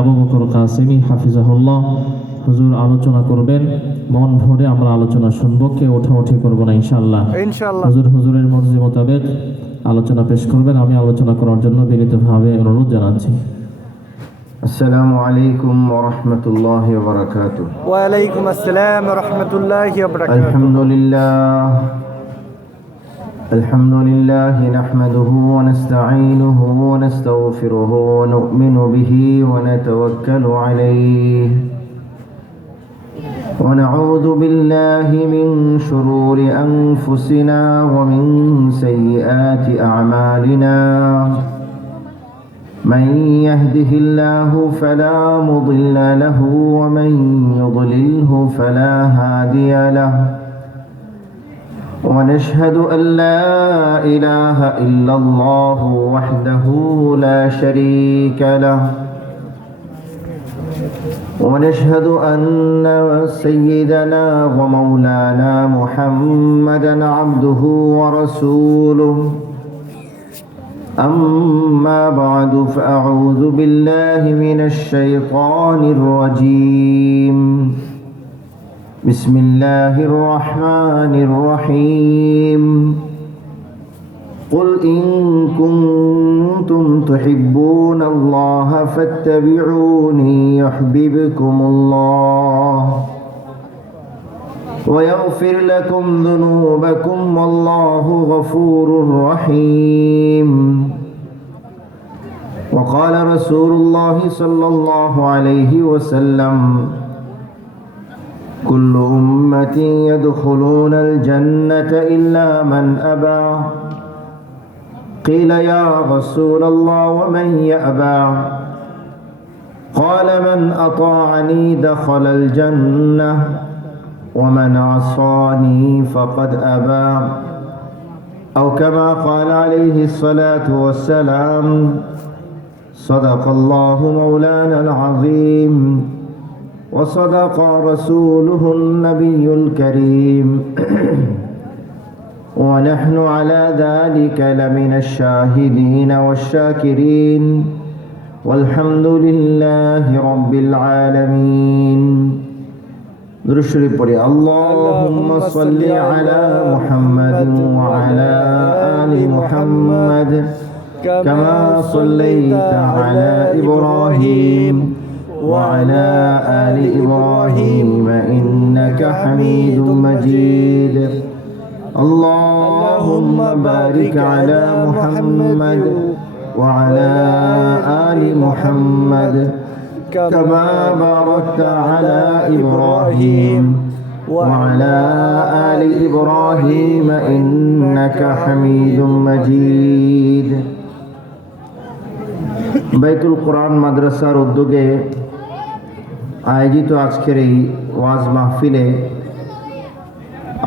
আবু বকর কাসেমি হাফিজাহুল্লাহ হুজুর আলোচনা করবেন। মন ভরে আমরা আলোচনা শুনবো, কেউ ওঠাউঠি করবো না ইনশাআল্লাহ। হুজুরের মর্জি মোতাবেক আলোচনা পেশ করবেন। আমি আলোচনা করার জন্য বিনীতভাবে অনুরোধ জানাচ্ছি। আসসালামু আলাইকুম ওয়া রাহমাতুল্লাহি ওয়া বারাকাতুহু। ওয়া আলাইকুম আসসালাম ওয়া রাহমাতুল্লাহি ওয়া বারাকাতুহু। আলহামদুলিল্লাহ নাহমাদুহু ওয়া নাস্তাঈনুহু ওয়া নাস্তাগফিরুহু ওয়া নু'মিনু বিহি ওয়া নাতাওয়াক্কালু আলাইহি ওয়া না'উযু বিল্লাহি মিন শুরুরি আনফুসিনা ওয়া মিন সাইয়্যাতি আ'মালিনা। من يهده الله فلا مضل له ومن يضلله فلا هادي له ونشهد أن لا إله إلا الله وحده لا شريك له ونشهد أن سيدنا ومولانا محمدا عبده ورسوله. أما بعد فأعوذ بالله من الشيطان الرجيم. بسم الله الرحمن الرحيم. قل إن كنتم تحبون الله فاتبعوني يحببكم الله ويغفر لكم ذنوبكم والله غفور رحيم. وقال رسول الله صلى الله عليه وسلم كل أمتي يدخلون الجنة إلا من أبى. قيل يا رسول الله ومن يأبى؟ قال من أطاعني دخل الجنة ومن عصاني فقد أبى. أو كما قال عليه الصلاة والسلام. صدق الله مولانا العظيم وصدق رسوله النبي الكريم ونحن على ذلك لمن الشاهدين والشاكرين والحمد لله رب العالمين. درود شريف পড়ি। اللهم صل على محمد وعلى آل محمد كما صليت على إبراهيم وعلى آل إبراهيم إنك حميد مجيد. اللهم بارك على محمد وعلى آل محمد كما باركت على إبراهيم وعلى آل إبراهيم إنك حميد مجيد. বাইতুল কোরআন মাদ্রাসার উদ্যোগে আয়োজিত আজকের এই ওয়াজ মাহফিলে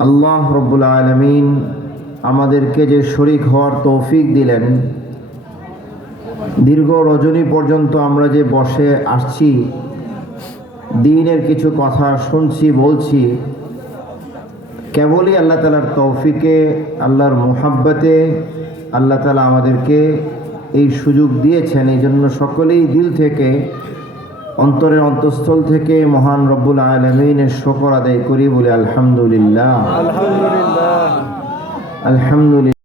আল্লাহ রব্বুল আলামিন আমাদেরকে যে শরীক হওয়ার তৌফিক দিলেন, দীর্ঘ রজনী পর্যন্ত আমরা যে বসে আসছি, দ্বীনের কিছু কথা শুনছি, বলছি, কেবলই আল্লাহ তাআলার তৌফিকে, আল্লাহর মুহাব্বতে আল্লাহ তাআলা আমাদেরকে এই সুযোগ দিয়েছেন। এই জন্য সকলেই দিল থেকে, অন্তরের অন্তঃস্থল থেকে মহান রব্বুল আলামিনের শুকর আদায় করি, বলে আলহামদুলিল্লাহ, আলহামদুলিল্লাহ, আলহামদুলিল্লাহ।